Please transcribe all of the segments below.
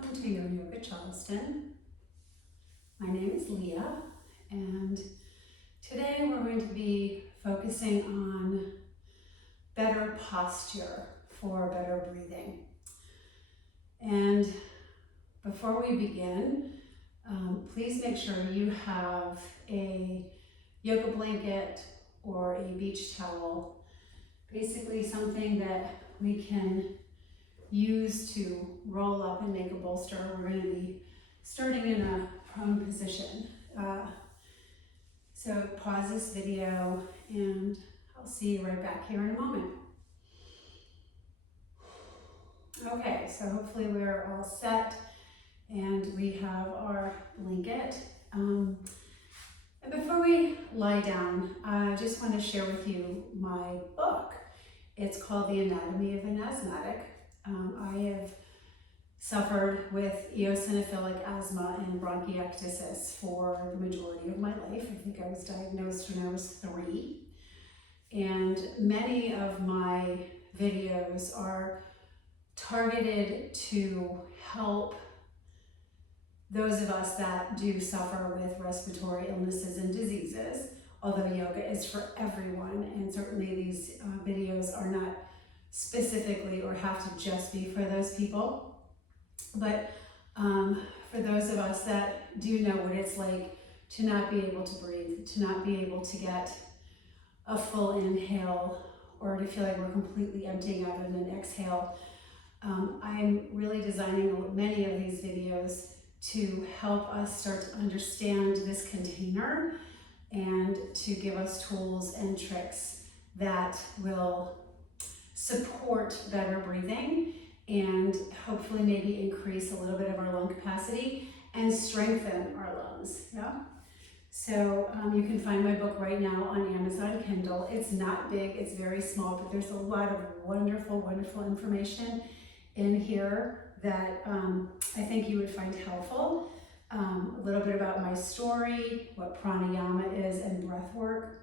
welcome to Your Yoga Charleston. My name is Leah, and today we're going to be focusing on better posture for better breathing. And before we begin, please make sure you have a yoga blanket or a beach towel, basically something that we can use to roll up and make a bolster. We're going to be starting in a prone position. So pause this video and I'll see you right back here in a moment. Okay, so hopefully we're all set and we have our blanket. And before we lie down, I just want to share with you my book. It's called The Anatomy of an Asthmatic. I have suffered with eosinophilic asthma and bronchiectasis for the majority of my life. I think I was diagnosed when I was 3. And many of my videos are targeted to help those of us that do suffer with respiratory illnesses and diseases, although yoga is for everyone, and certainly these videos are not specifically or have to just be for those people. But for those of us that do know what it's like to not be able to breathe, to not be able to get a full inhale, or to feel like we're completely emptying out in an exhale, I'm really designing many of these videos to help us start to understand this container and to give us tools and tricks that will support better breathing and hopefully maybe increase a little bit of our lung capacity and strengthen our lungs. Yeah. So you can find my book right now on Amazon Kindle. It's not big, it's very small, but there's a lot of wonderful, wonderful information in here that I think you would find helpful. A little bit about my story, what pranayama is and breath work,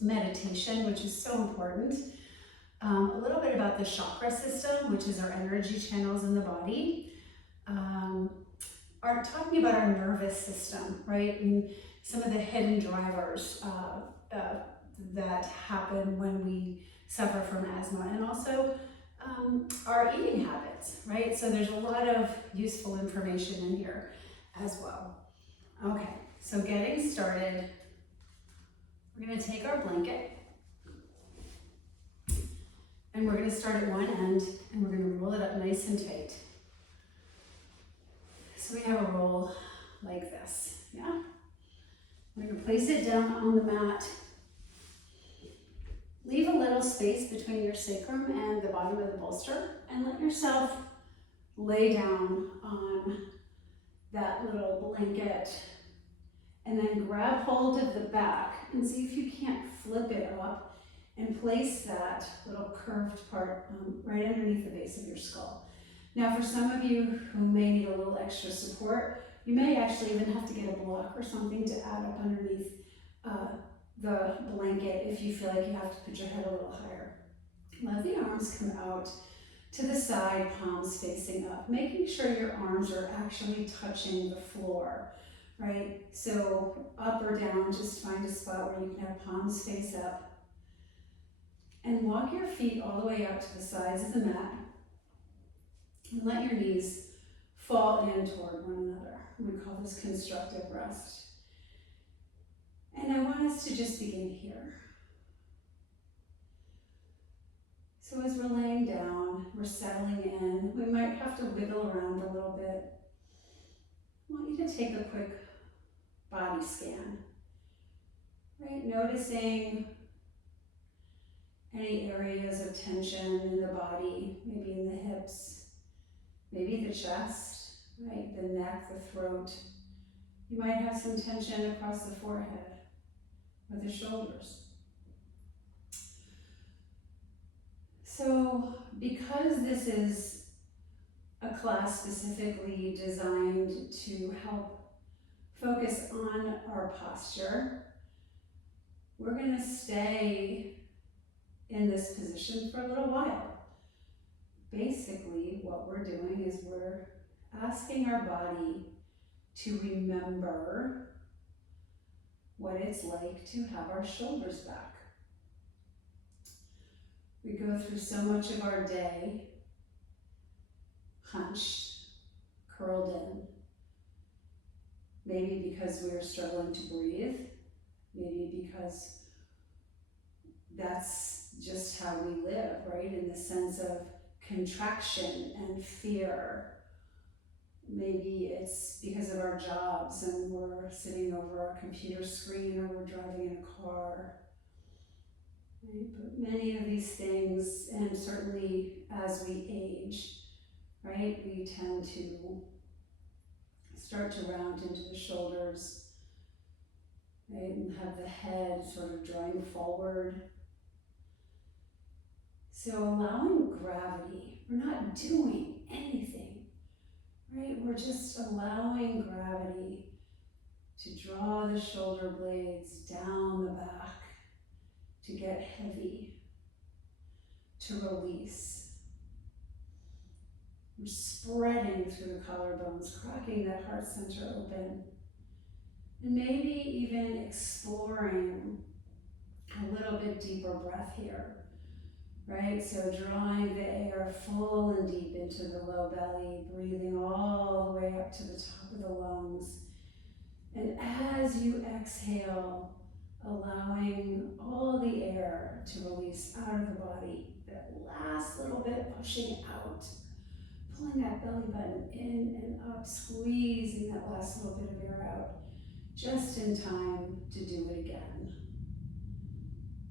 meditation, which is so important. A little bit about the chakra system, which is our energy channels in the body. Are talking about our nervous system, right? And some of the hidden drivers that happen when we suffer from asthma, and also our eating habits, right? So there's a lot of useful information in here as well. Okay, so getting started, we're going to take our blanket and we're going to start at one end and we're going to roll it up nice and tight. So we have a roll like this, yeah? We're going to place it down on the mat. Leave a little space between your sacrum and the bottom of the bolster and let yourself lay down on that little blanket, and then grab hold of the back and see if you can't flip it up and place that little curved part right underneath the base of your skull. Now for some of you who may need a little extra support, you may actually even have to get a block or something to add up underneath the blanket if you feel like you have to put your head a little higher. Let the arms come out to the side, palms facing up, making sure your arms are actually touching the floor, right? So up or down, just find a spot where you can have palms face up. And walk your feet all the way out to the sides of the mat. And let your knees fall in toward one another. We call this constructive rest. And I want us to just begin here. So as we're laying down, we're settling in. We might have to wiggle around a little bit. I want you to take a quick body scan, right? Noticing any areas of tension in the body, maybe in the hips, maybe the chest, right? The neck, the throat. You might have some tension across the forehead or the shoulders. So because this is a class specifically designed to help focus on our posture, we're going to stay in this position for a little while. Basically, what we're doing is we're asking our body to remember what it's like to have our shoulders back. We go through so much of our day hunched, curled in, maybe because we're struggling to breathe, maybe because that's just how we live, right? In the sense of contraction and fear. Maybe it's because of our jobs and we're sitting over our computer screen or we're driving in a car. Right? But many of these things, and certainly as we age, right, we tend to start to round into the shoulders, right, and have the head sort of drawing forward. So allowing gravity, we're not doing anything, right? We're just allowing gravity to draw the shoulder blades down the back, to get heavy, to release. We're spreading through the collarbones, cracking that heart center open, and maybe even exploring a little bit deeper breath here. Right, so drawing the air full and deep into the low belly, breathing all the way up to the top of the lungs. And as you exhale, allowing all the air to release out of the body, that last little bit pushing out, pulling that belly button in and up, squeezing that last little bit of air out, just in time to do it again.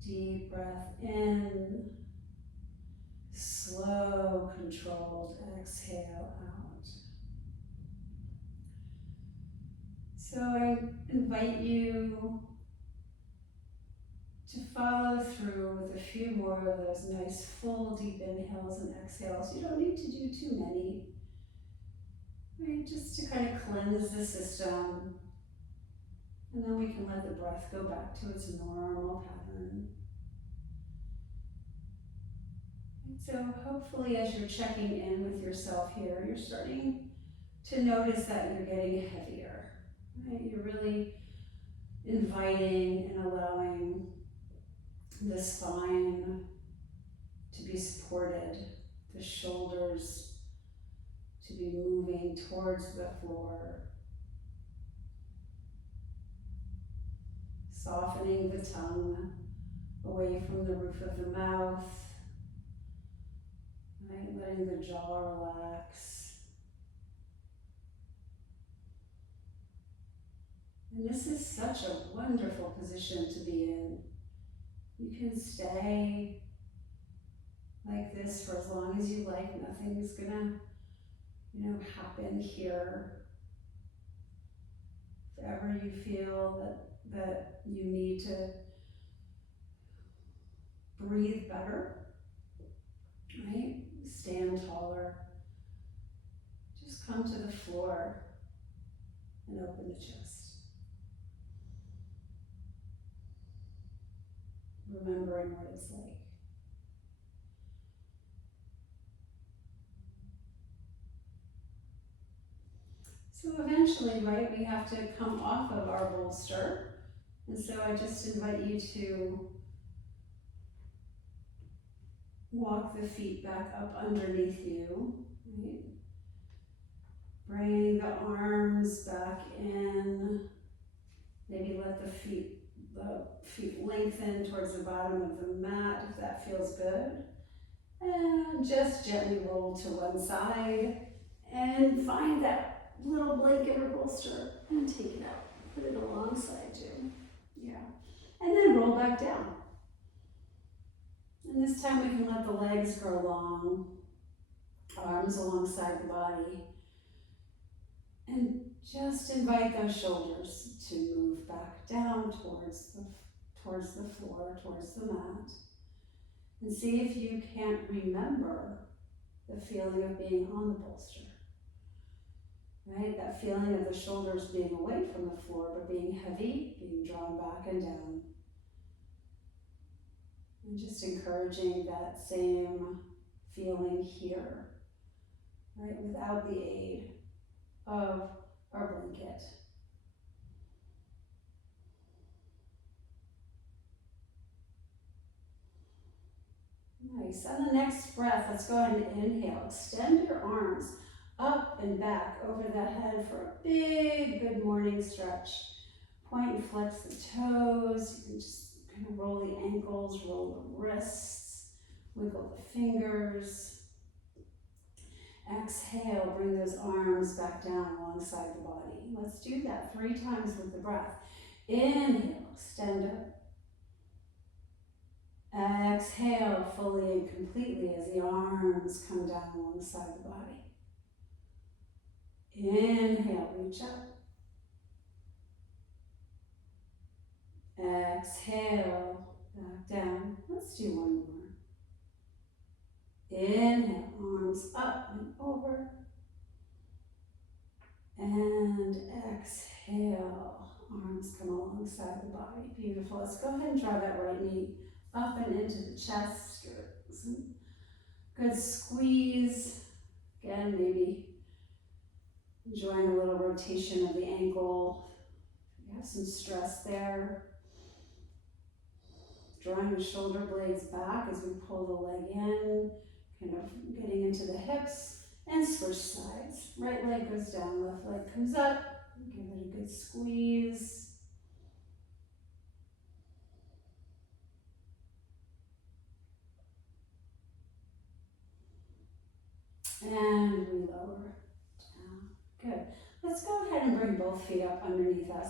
Deep breath in. Slow, controlled exhale out. So I invite you to follow through with a few more of those nice full deep inhales and exhales. You don't need to do too many, right? Just to kind of cleanse the system. And then we can let the breath go back to its normal pattern. So hopefully as you're checking in with yourself here, you're starting to notice that you're getting heavier, right? You're really inviting and allowing the spine to be supported, the shoulders to be moving towards the floor, softening the tongue away from the roof of the mouth. Right, letting the jaw relax. And this is such a wonderful position to be in. You can stay like this for as long as you like. Nothing's gonna, happen here. If ever you feel that you need to breathe better, right? Stand taller. Just come to the floor and open the chest. Remembering what it's like. So eventually, right, we have to come off of our bolster. And so I just invite you to walk the feet back up underneath you, right? Bring the arms back in. Maybe let the feet lengthen towards the bottom of the mat if that feels good. And just gently roll to one side and find that little blanket or bolster and take it out. Put it alongside you. Yeah. And then roll back down. And this time we can let the legs grow long, arms alongside the body. And just invite those shoulders to move back down towards the floor, towards the mat. And see if you can't remember the feeling of being on the bolster. Right? That feeling of the shoulders being away from the floor, but being heavy, being drawn back and down. And just encouraging that same feeling here, right? Without the aid. of our blanket. Nice. On the next breath, let's go ahead and inhale. Extend your arms up and back over the head for a big good morning stretch. Point and flex the toes. You can just kind of roll the ankles, roll the wrists, wiggle the fingers. Exhale, bring those arms back down alongside the body. Let's do that 3 times with the breath. Inhale, extend up. Exhale fully and completely as the arms come down alongside the body. Inhale, reach up. Exhale, back down. Let's do one more. Inhale, arms up and over. And exhale, arms come alongside the body. Beautiful. Let's go ahead and draw that right knee up and into the chest. Good squeeze. Again, maybe enjoying a little rotation of the ankle. You have some stress there. Drawing the shoulder blades back as we pull the leg in, kind of getting into the hips, and switch sides. Right leg goes down, left leg comes up. Give it a good squeeze. And we lower down. Good. Let's go ahead and bring both feet up underneath us.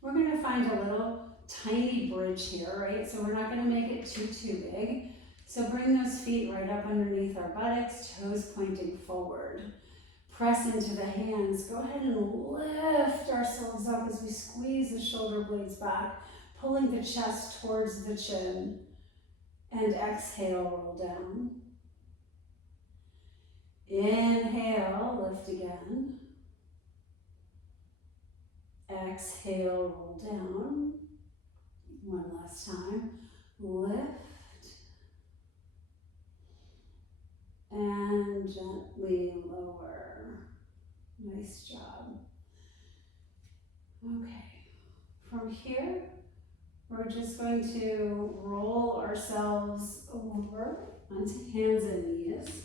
We're going to find a little tiny bridge here, right? So we're not going to make it too big. So bring those feet right up underneath our buttocks, toes pointing forward. Press into the hands. Go ahead and lift ourselves up as we squeeze the shoulder blades back, pulling the chest towards the chin. And exhale, roll down. Inhale, lift again. Exhale, roll down. One last time. Lift. And gently lower. Nice job. Okay. From here, we're just going to roll ourselves over onto hands and knees,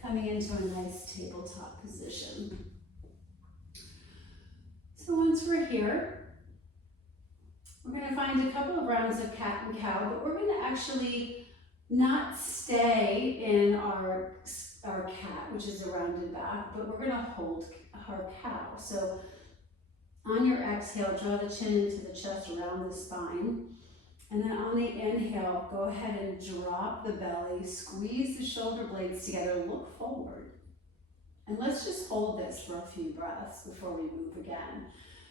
coming into a nice tabletop position. So once we're here, we're going to find a couple of rounds of cat and cow, but we're going to actually not stay in our cat, which is a rounded back, but we're going to hold our cow. So on your exhale, draw the chin into the chest, around the spine. And then on the inhale, go ahead and drop the belly, squeeze the shoulder blades together, look forward. And let's just hold this for a few breaths before we move again.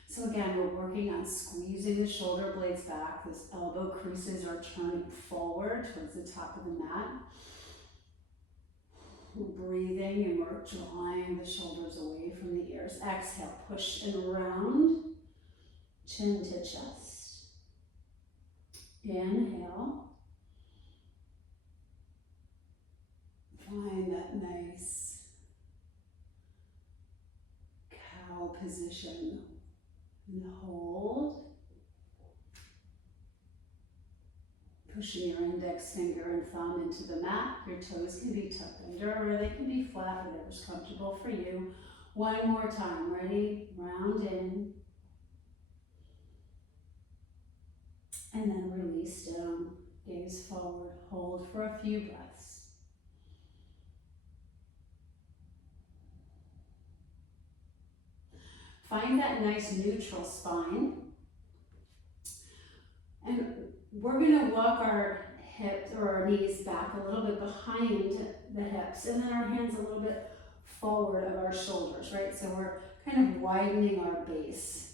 So again, we're working on squeezing the shoulder blades back. Those elbow creases are turning forward towards the top of the mat. We're breathing and we're drawing the shoulders away from the ears. Exhale, push and round, chin to chest. Inhale. Find that nice cow position. And hold. Pushing your index finger and thumb into the mat. Your toes can be tucked under or they can be flat, whatever's comfortable for you. One more time. Ready? Round in. And then release down. Gaze forward. Hold for a few breaths. Find that nice neutral spine. And we're going to walk our hips or our knees back a little bit behind the hips, and then our hands a little bit forward of our shoulders, right? So we're kind of widening our base.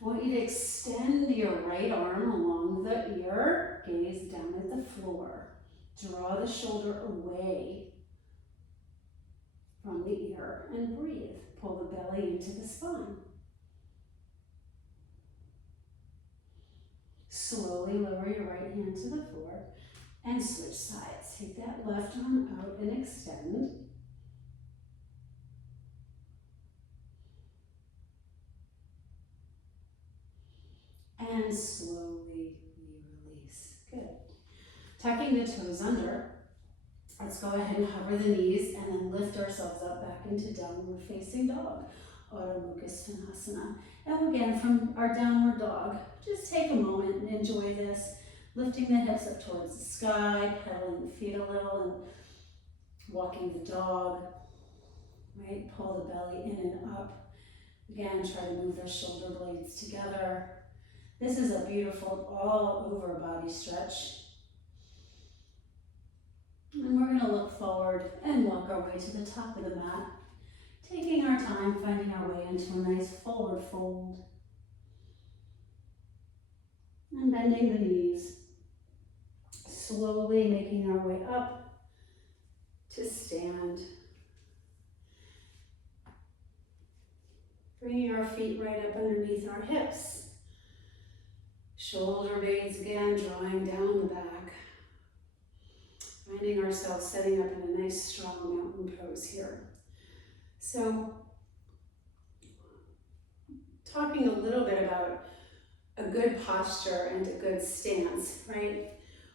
I want you to extend your right arm along the ear, gaze down at the floor. Draw the shoulder away from the ear and breathe. Pull the belly into the spine. Slowly lower your right hand to the floor and switch sides. Take that left arm out and extend. and slowly we release. Good. Tucking the toes under, let's go ahead and hover the knees and then lift ourselves up back into downward facing dog, Adho Mukha Svanasana. And again, from our downward dog, just take a moment and enjoy this, lifting the hips up towards the sky, pedaling the feet a little and walking the dog, right? Pull the belly in and up. Again, try to move those shoulder blades together. This is a beautiful all over body stretch. And we're going to look forward and walk our way to the top of the mat, taking our time, finding our way into a nice forward fold. And bending the knees, slowly making our way up to stand. Bringing our feet right up underneath our hips. Shoulder blades again, drawing down the back. Finding ourselves setting up in a nice strong mountain pose here. So, talking a little bit about a good posture and a good stance, right?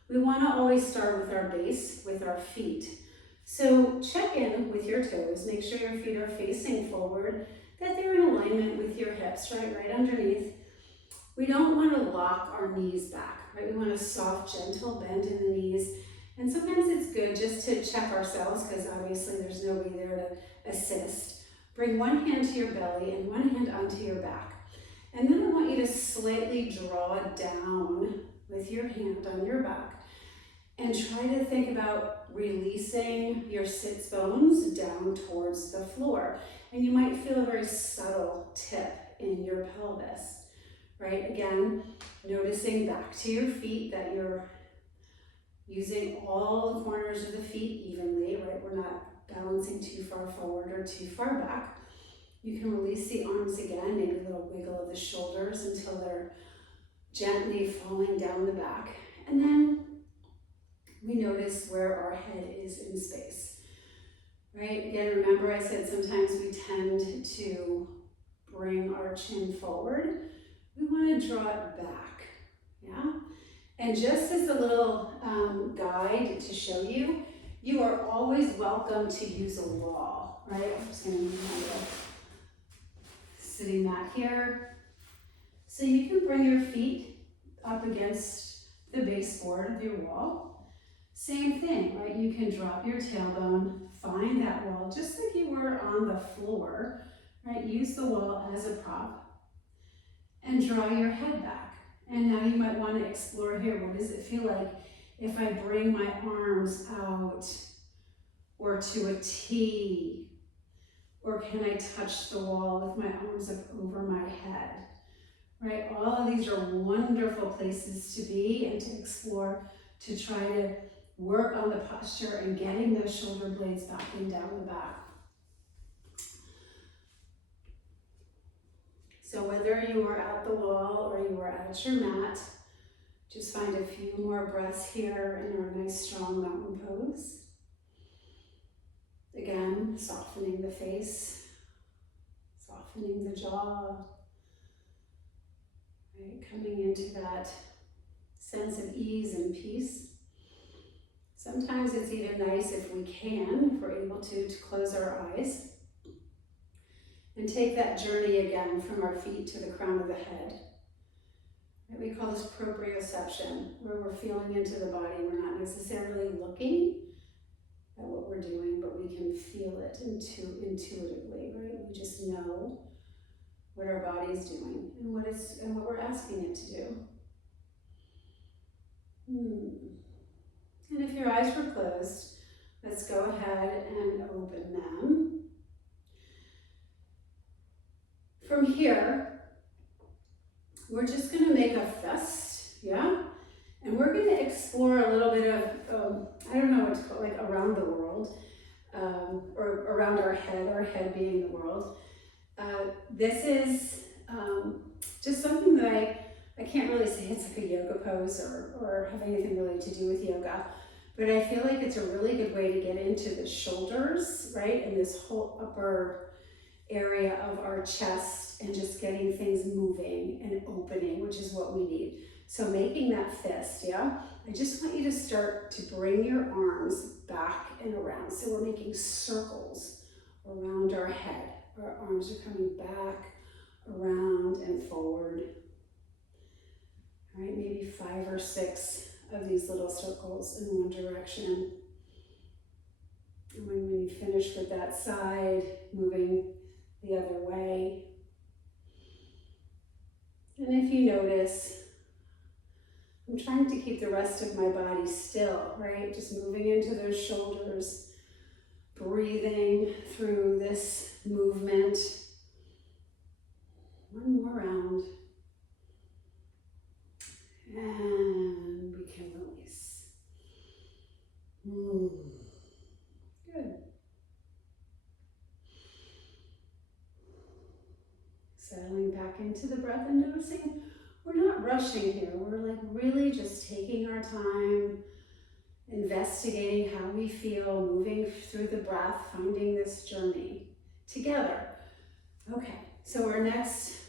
We want to always start with our base, with our feet. So check in with your toes, make sure your feet are facing forward, that they're in alignment with your hips, right underneath. We don't want to lock our knees back, right? We want a soft, gentle bend in the knees. And sometimes it's good just to check ourselves, because obviously there's nobody there to assist. Bring one hand to your belly and one hand onto your back. And then I want you to slightly draw down with your hand on your back and try to think about releasing your sits bones down towards the floor. And you might feel a very subtle tip in your pelvis, right? Again, noticing back to your feet that you're using all the corners of the feet evenly, right? We're not balancing too far forward or too far back. You can release the arms again, maybe a little wiggle of the shoulders until they're gently falling down the back. And then we notice where our head is in space, right? Again, remember I said sometimes we tend to bring our chin forward. We want to draw it back, yeah? And just as a little guide to show you, you are always welcome to use a wall, right? I'm just going to move my little sitting mat here. So you can bring your feet up against the baseboard of your wall. Same thing, right? You can drop your tailbone, find that wall, just like you were on the floor, right? Use the wall as a prop and draw your head back. And now you might want to explore here, what does it feel like if I bring my arms out or to a T? Or can I touch the wall with my arms up over my head? Right? All of these are wonderful places to be and to explore, to try to work on the posture and getting those shoulder blades back and down the back. So whether you are at the wall or you are at your mat, just find a few more breaths here in our nice strong mountain pose. Again, softening the face, softening the jaw, right? Coming into that sense of ease and peace. Sometimes it's even nice if we can, if we're able to close our eyes and take that journey again from our feet to the crown of the head. Right? We call this proprioception, where we're feeling into the body. We're not necessarily looking at what we're doing, but we can feel it intuitively, right? We just know what our body is doing and what we're asking it to do. And if your eyes were closed, let's go ahead and open them. From here, we're just going to make a fist, yeah? And we're going to explore a little bit of, I don't know what to call it, like around the world, or around our head being the world. This is just something that I can't really say it's like a yoga pose or have anything really to do with yoga, but I feel like it's a really good way to get into the shoulders, right? And this whole upper area of our chest and just getting things moving and opening, which is what we need. So making that fist, yeah? I just want you to start to bring your arms back and around. So we're making circles around our head. Our arms are coming back, around, and forward. All right, maybe 5 or 6 of these little circles in one direction. And when you finish with that side, moving the other way. And if you notice, I'm trying to keep the rest of my body still, right? Just moving into those shoulders, breathing through this movement. One more round. And we can release. Good. Settling back into the breath and noticing we're not rushing here. We're like really just taking our time, investigating how we feel, moving through the breath, finding this journey together. Okay, so our next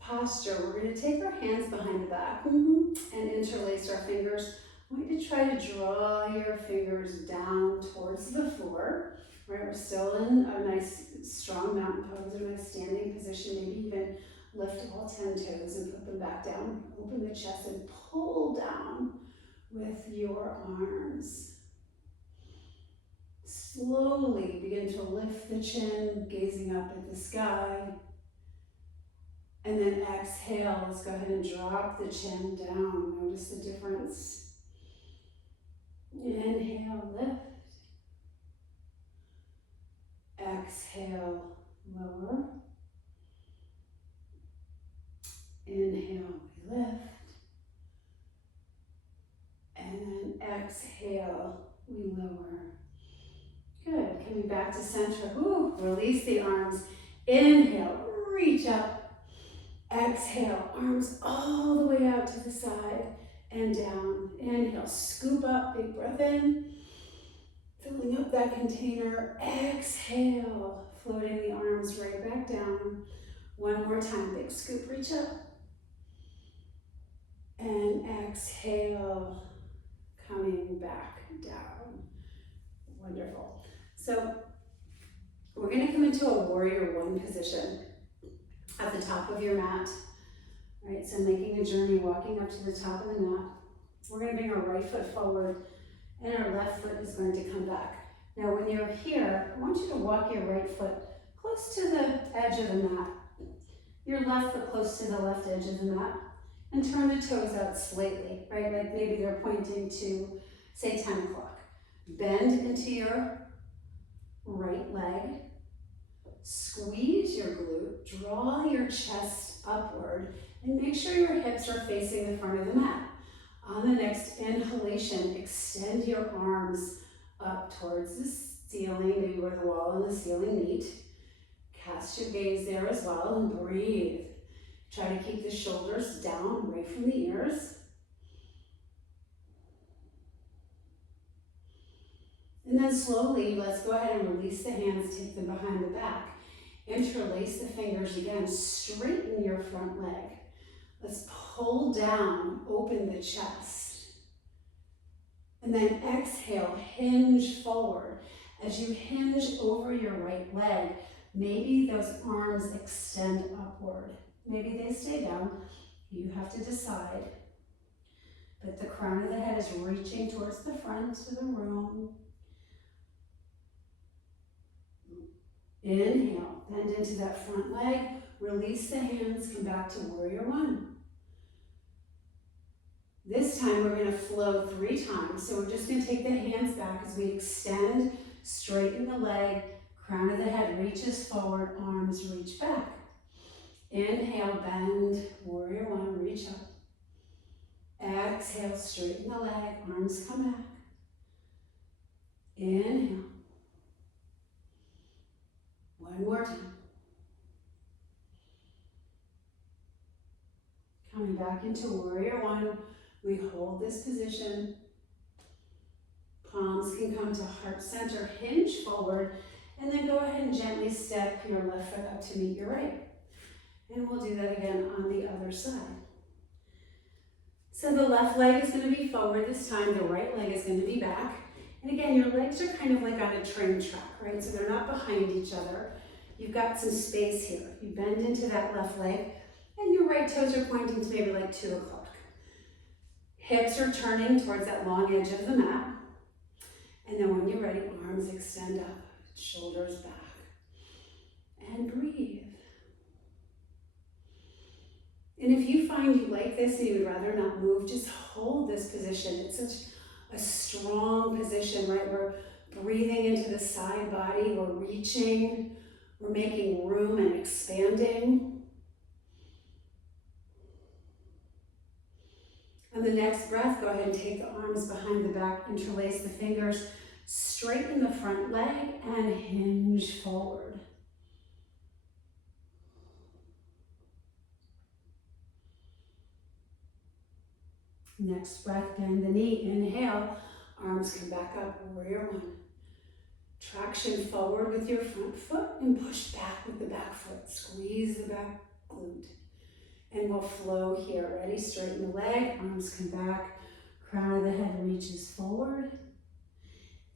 posture, we're going to take our hands behind the back and interlace our fingers. I want you to try to draw your fingers down towards the floor. Right, we're still in a nice, strong mountain pose, or a nice standing position. Maybe even lift all 10 toes and put them back down. Open the chest and pull down with your arms. Slowly begin to lift the chin, gazing up at the sky. And then exhale, let's go ahead and drop the chin down. Notice the difference. Inhale, lift. Exhale, lower. Inhale, we lift. And then exhale, we lower. Good, coming back to center. Release the arms. Inhale, reach up. Exhale, arms all the way out to the side and down. Inhale, scoop up, big breath in. Filling up that container. Exhale, floating the arms right back down. One more time, big scoop, reach up. And exhale, coming back down. Wonderful. So we're going to come into a warrior one position at the top of your mat. Right, so making a journey, walking up to the top of the mat. We're going to bring our right foot forward and our left foot is going to come back. Now when you're here, I want you to walk your right foot close to the edge of the mat. Your left foot close to the left edge of the mat. And turn the toes out slightly, right? Like maybe they're pointing to, say, 10 o'clock. Bend into your right leg. Squeeze your glute. Draw your chest upward. And make sure your hips are facing the front of the mat. On the next inhalation, extend your arms up towards the ceiling, maybe where the wall and the ceiling meet. Cast your gaze there as well and breathe. Try to keep the shoulders down, away from the ears. And then slowly, let's go ahead and release the hands, take them behind the back. Interlace the fingers again, straighten your front leg. Let's pull down, open the chest. And then exhale, hinge forward. As you hinge over your right leg, maybe those arms extend upward. Maybe they stay down. You have to decide. But the crown of the head is reaching towards the front of the room. Inhale, bend into that front leg. Release the hands, come back to warrior one. This time we're going to flow 3 times. So we're just going to take the hands back as we extend, straighten the leg, crown of the head reaches forward, arms reach back. Inhale, bend, warrior one, reach up. Exhale, straighten the leg, arms come back. Inhale. One more time. Coming back into warrior one, we hold this position. Palms can come to heart center, hinge forward, And then go ahead and gently step your left foot up to meet your right. And we'll do that again on the other side. So the left leg is going to be forward this time, the right leg is going to be back. And again, your legs are kind of like on a train track, right? So they're not behind each other. You've got some space here. You bend into that left leg, and your right toes are pointing to maybe like 2 o'clock. Hips are turning towards that long edge of the mat. And then when you're ready, arms extend up, shoulders back. And breathe. And if you find you like this and you would rather not move, just hold this position. It's such a strong position, right? We're breathing into the side body, we're reaching, we're making room and expanding. On the next breath, go ahead and take the arms behind the back, interlace the fingers, straighten the front leg, and hinge forward. Next breath, bend the knee, inhale, arms come back up, warrior one. Traction forward with your front foot and push back with the back foot. Squeeze the back glute. And we'll flow here. Ready? Straighten the leg, arms come back, crown of the head reaches forward.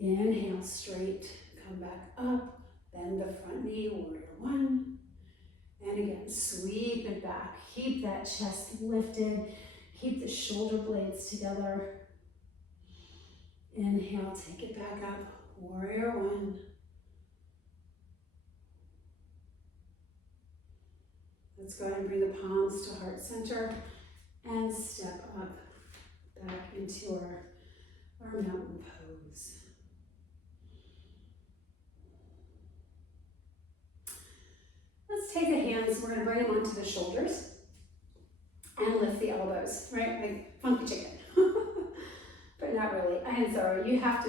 Inhale, straight, come back up, bend the front knee, warrior one. And again, sweep it back. Keep that chest lifted. Keep the shoulder blades together. Inhale, take it back up, warrior one. Let's go ahead and bring the palms to heart center and step up back into our mountain pose. Let's take the hands, we're going to bring them onto the shoulders and lift the elbows, right? Like funky chicken. But not really. I'm sorry, you have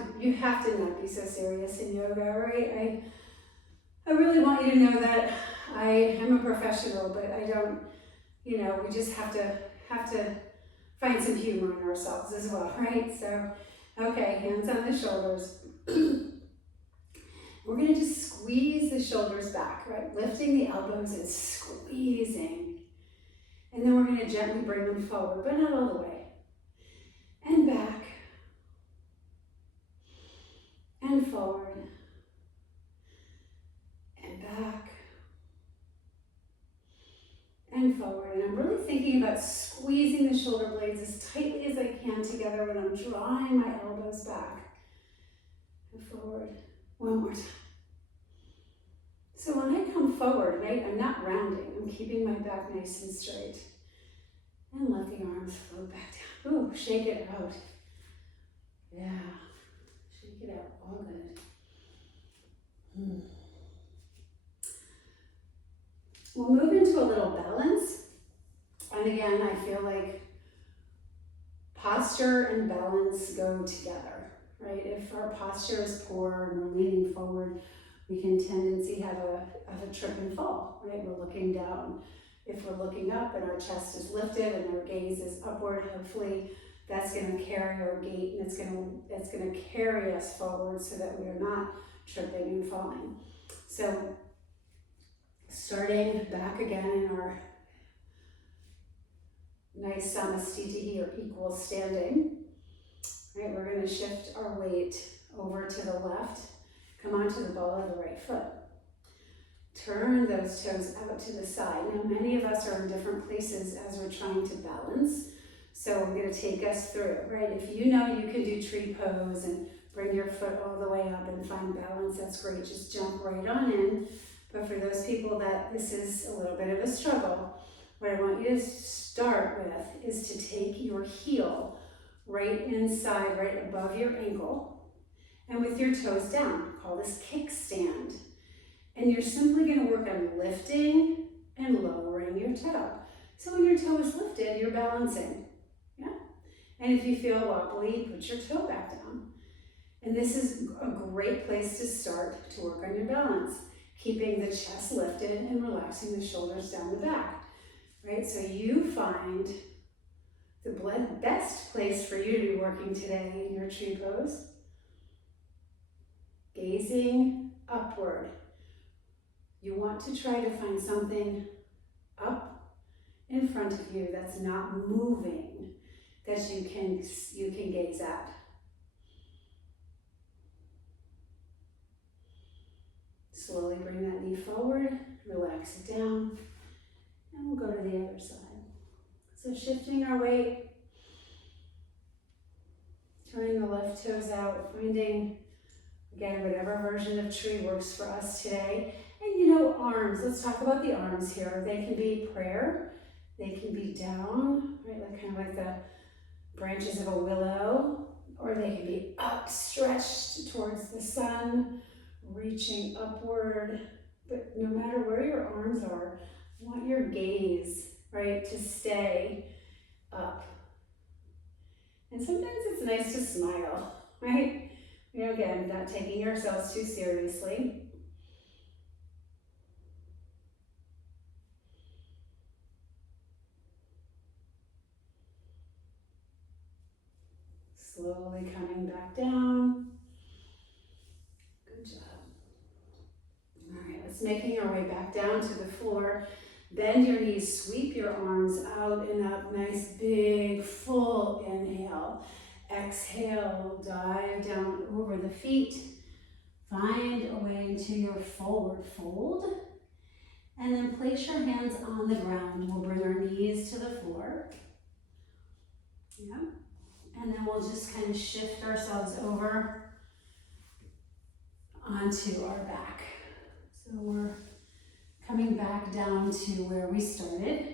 to not be so serious in yoga, right? I really want you to know that I am a professional, but I don't, we just have to find some humor in ourselves as well, right? So, okay, hands on the shoulders. We're gonna just squeeze the shoulders back, right? Lifting the elbows and squeezing. And then we're gonna gently bring them forward, but not all the way. And back. And forward. And back. And forward. And I'm really thinking about squeezing the shoulder blades as tightly as I can together when I'm drawing my elbows back. And forward. One more time. So when I come forward, right, I'm not rounding. I'm keeping my back nice and straight. And let the arms float back down. Ooh, shake it out. Yeah. Shake it out. All good. We'll move into a little balance. And again, I feel like posture and balance go together, right? If our posture is poor and we're leaning forward, we can tendency have a trip and fall, right? We're looking down. If we're looking up and our chest is lifted and our gaze is upward, hopefully that's going to carry our gait and it's going to carry us forward so that we are not tripping and falling. So starting back again in our nice samastiti or equal standing, right? We're going to shift our weight over to the left. Come onto the ball of the right foot. Turn those toes out to the side. Now, many of us are in different places as we're trying to balance. So I'm going to take us through it, right? If you know you can do tree pose and bring your foot all the way up and find balance, that's great. Just jump right on in. But for those people that this is a little bit of a struggle, what I want you to start with is to take your heel right inside, right above your ankle, and with your toes down. Call this kickstand. And you're simply going to work on lifting and lowering your toe. So when your toe is lifted, you're balancing. Yeah? And if you feel wobbly, put your toe back down. And this is a great place to start to work on your balance. Keeping the chest lifted and relaxing the shoulders down the back. Right? So you find the best place for you to be working today in your tree pose. Gazing upward. You want to try to find something up in front of you that's not moving, that you can gaze at. Slowly bring that knee forward, relax it down, and we'll go to the other side. So shifting our weight, turning the left toes out, finding, again, whatever version of tree works for us today. And you know, arms, let's talk about the arms here. They can be prayer, they can be down, right, like kind of like the branches of a willow, or they can be up, stretched towards the sun, reaching upward. But no matter where your arms are, I want your gaze, right, to stay up. And sometimes it's nice to smile, right? You know, again, not taking ourselves too seriously. Slowly coming back down. Good job. All right, let's making our way back down to the floor. Bend your knees, sweep your arms out and up. Nice, big, full inhale. Exhale, dive down over the feet. Find a way into your forward fold. And then place your hands on the ground. We'll bring our knees to the floor. Yeah. And then we'll just kind of shift ourselves over onto our back. So we're coming back down to where we started.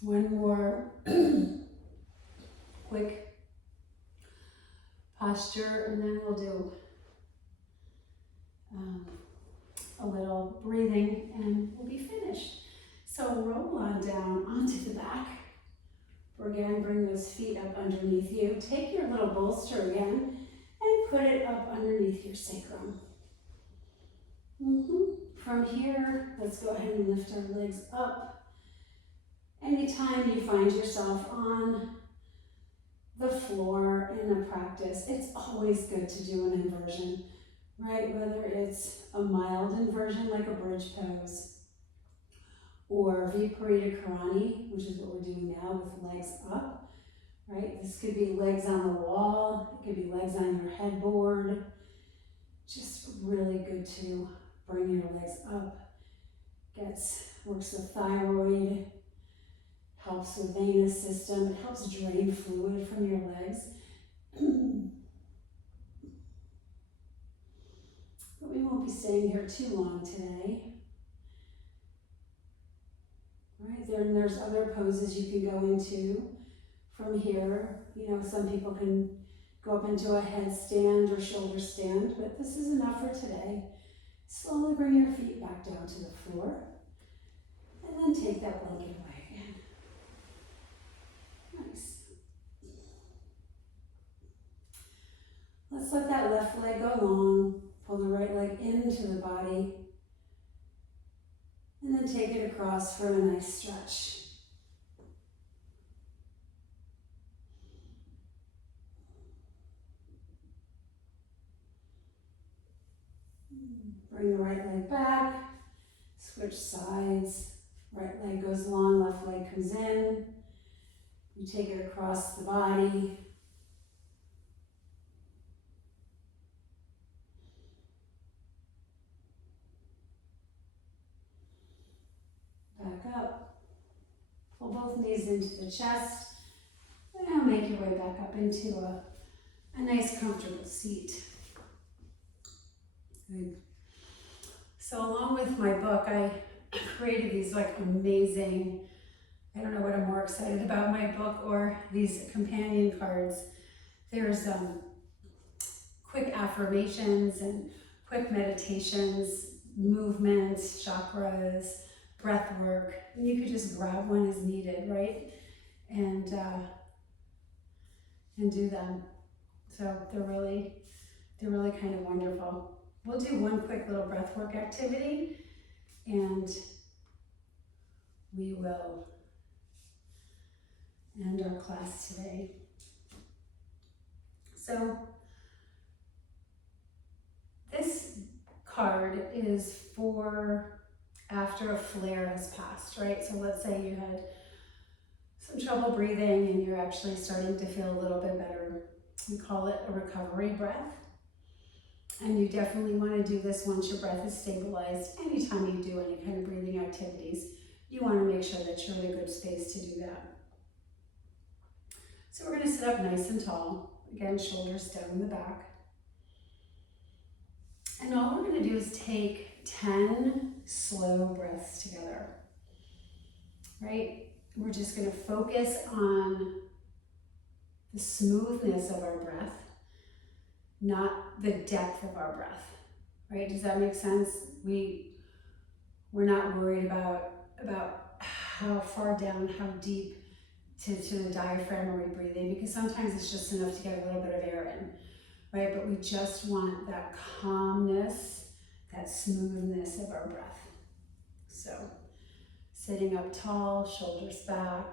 One more quick posture, and then we'll do a little breathing and we'll be finished. So roll on down onto the back. Again, bring those feet up underneath you. Take your little bolster again and put it up underneath your sacrum. From here, let's go ahead and lift our legs up. Anytime you find yourself on the floor in a practice, it's always good to do an inversion, right? Whether it's a mild inversion like a bridge pose, or Viparita Karani, which is what we're doing now with legs up, right? This could be legs on the wall, it could be legs on your headboard. Just really good to bring your legs up. Works the thyroid, helps with venous system, it helps drain fluid from your legs. But we won't be staying here too long today. Right, there's other poses you can go into from here. You know, some people can go up into a headstand or shoulder stand, but this is enough for today. Slowly bring your feet back down to the floor, and then take that blanket away again. Nice. Let's let that left leg go long. Pull the right leg into the body. And then take it across for a nice stretch. Bring the right leg back, switch sides. Right leg goes long, left leg comes in. You take it across the body. Back up. Pull both knees into the chest. And now make your way back up into a nice comfortable seat. Good. So along with my book, I created these like amazing, I don't know what I'm more excited about, my book or these companion cards. There's quick affirmations and quick meditations, movements, chakras, breath work. And you could just grab one as needed, right? And do them. So they're really kind of wonderful. We'll do one quick little breath work activity and we will end our class today. So card is for after a flare has passed, right? So let's say you had some trouble breathing and you're actually starting to feel a little bit better. We call it a recovery breath. And you definitely want to do this once your breath is stabilized. Anytime you do any kind of breathing activities, you want to make sure that you're in a good space to do that. So we're going to sit up nice and tall. Again, shoulders down in the back. And all we're going to do is take 10 slow breaths together, right? We're just going to focus on the smoothness of our breath, not the depth of our breath, right? Does that make sense? We're not worried about how far down, how deep to the diaphragm are we breathing, because sometimes it's just enough to get a little bit of air in, right? But we just want that calmness, that smoothness of our breath. So sitting up tall, shoulders back.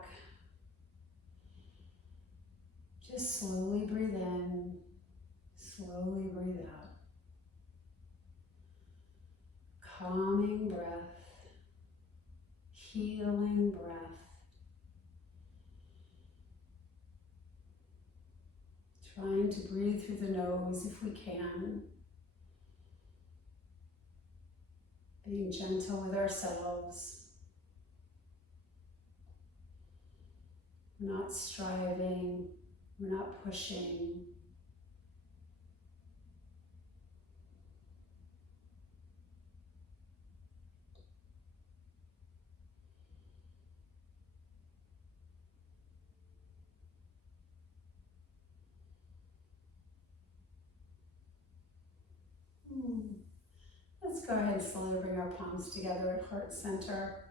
Just slowly breathe in, slowly breathe out. Calming breath, healing breath. Trying to breathe through the nose if we can. Being gentle with ourselves. We're not striving, we're not pushing. Let's go ahead and slowly bring our palms together at heart center.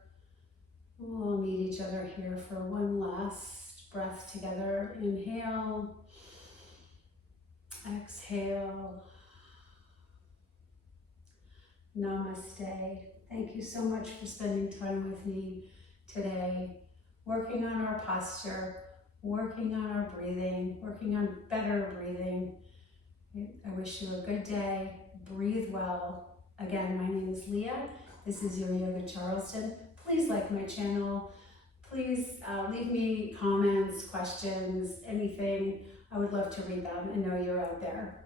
We'll meet each other here for one last breath together. Inhale, exhale. Namaste. Thank you so much for spending time with me today, working on our posture, working on our breathing, working on better breathing. I wish you a good day. Breathe well. Again, my name is Leah. This is Your Yoga Charleston. Please like my channel. Please leave me comments, questions, anything. I would love to read them and know you're out there.